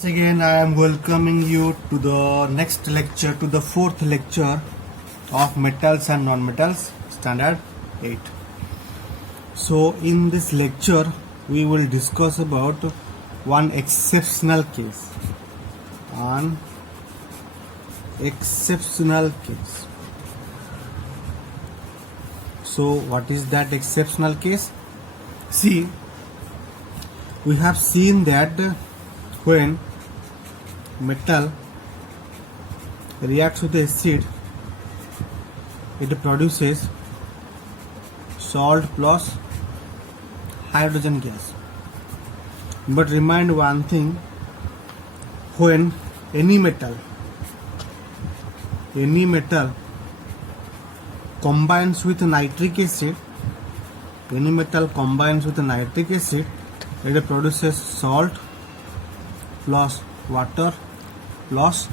Once again, I am welcoming you to the next lecture, to the fourth lecture of metals and non-metals, standard 8. So in this lecture, we will discuss about one exceptional case. An exceptional case. So what is that exceptional case? See, we have seen that when metal reacts with acid, it produces salt plus hydrogen gas. But remind one thing, when any metal combines with nitric acid, it produces salt plus water plus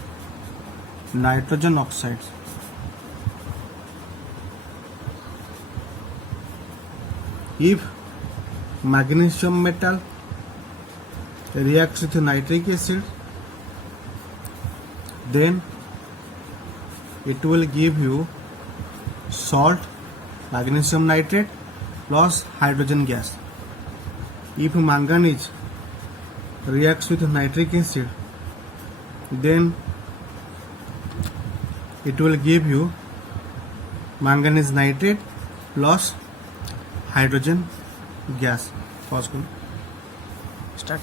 nitrogen oxides. If magnesium metal reacts with nitric acid, then it will give you salt, magnesium nitrate plus hydrogen gas. If manganese reacts with nitric acid, then it will give you manganese nitrate plus hydrogen gas. Pause. Start.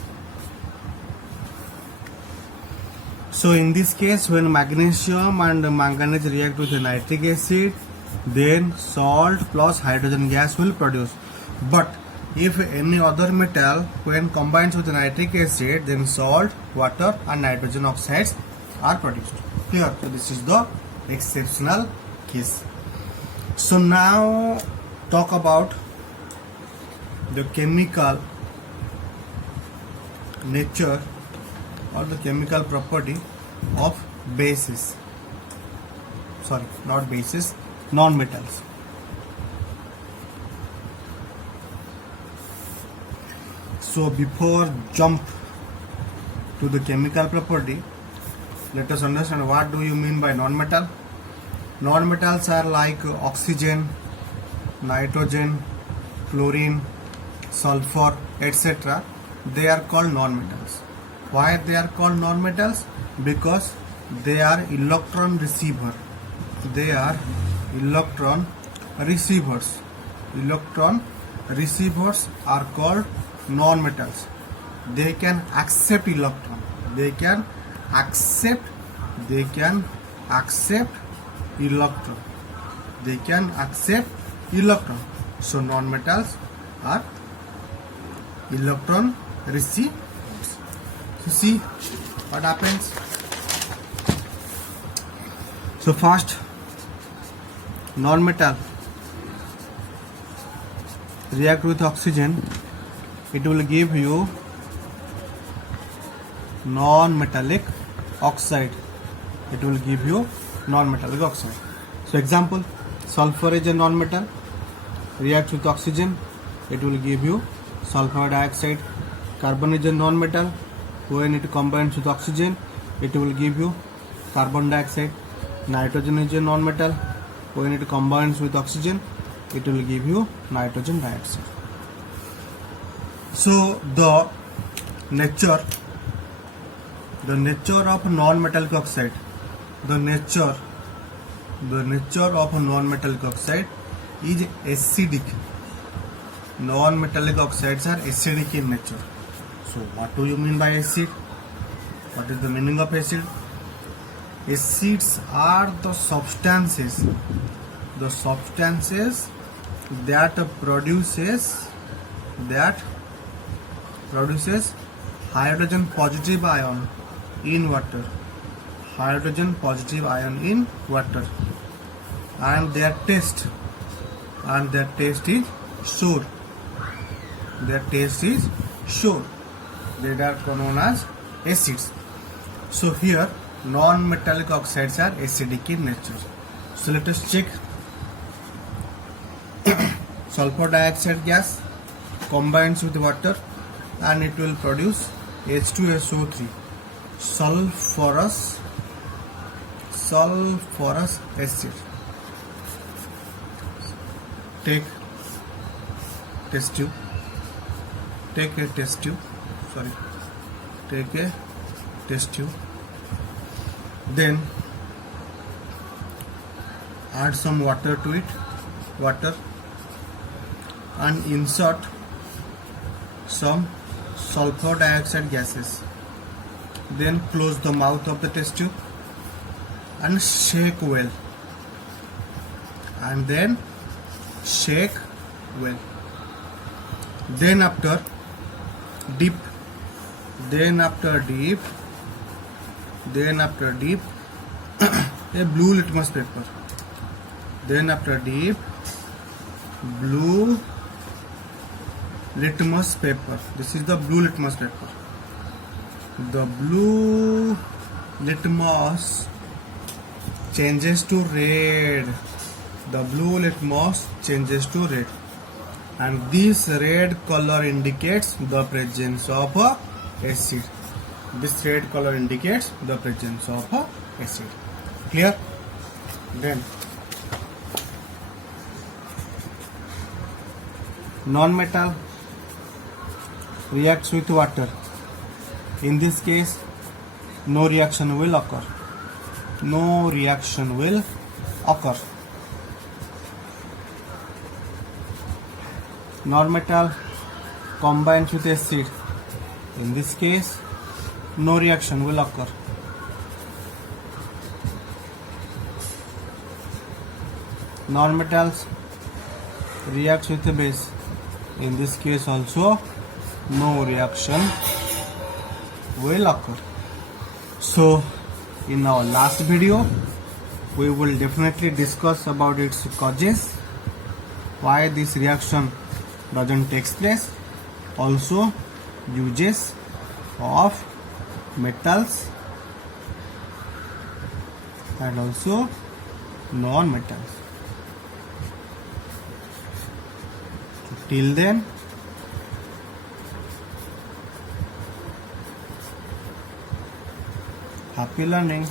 So in this case, when magnesium and manganese react with nitric acid, then salt plus hydrogen gas will produce. But if any other metal when combines with nitric acid, then salt, water and nitrogen oxides are produced. Clear? So this is the exceptional case. So now talk about the chemical nature or the chemical property of bases. Sorry, not bases, non-metals. So before jump to the chemical property, let us understand what do you mean by non-metal. Non-metals are like oxygen, nitrogen, chlorine, sulfur, etc. They are called non-metals. Why they are called non-metals? Because they are electron receiver. They are electron receivers. Electron receivers are called non-metals. They can accept electron. They can accept electron. They can accept electron. So non-metals are electron receivers. So see what happens. So first, non-metal react with oxygen, it will give you non-metallic oxide. It will give you non-metallic oxide. So example, sulfur is a non-metal, reacts with oxygen, it will give you sulfur dioxide. Carbon is a non-metal, when it combines with oxygen, it will give you carbon dioxide. Nitrogen is a non-metal, when it combines with oxygen, it will give you nitrogen dioxide. So the nature of non-metallic oxide, the nature of non-metallic oxide is acidic. Non-metallic oxides are acidic in nature. So what do you mean by acid? What is the meaning of acid? Acids are the substances that produces hydrogen positive ion in water. Hydrogen positive ion in water, and their taste is sour. Their taste is sour. They are known as acids. So here non-metallic oxides are acidic in nature. So let us check. Sulfur dioxide gas combines with water and it will produce H2SO3. sulfurous acid. Take a test tube. Then add some water to it, and insert some sulfur dioxide gases. Then close the mouth of the test tube and shake well. Then after dip a blue litmus paper. Then after dip blue litmus paper. This is the blue litmus paper. The blue litmus changes to red. And this red color indicates the presence of acid. Clear? Then non-metal reacts with water. In this case, no reaction will occur. Non-metal combines with acid. In this case, no reaction will occur. Non-metals reacts with a base. In this case also, no reaction will occur. So in our last video, we will definitely discuss about its causes, why this reaction doesn't take place, also uses of metals and also non-metals. So till then, happy learning.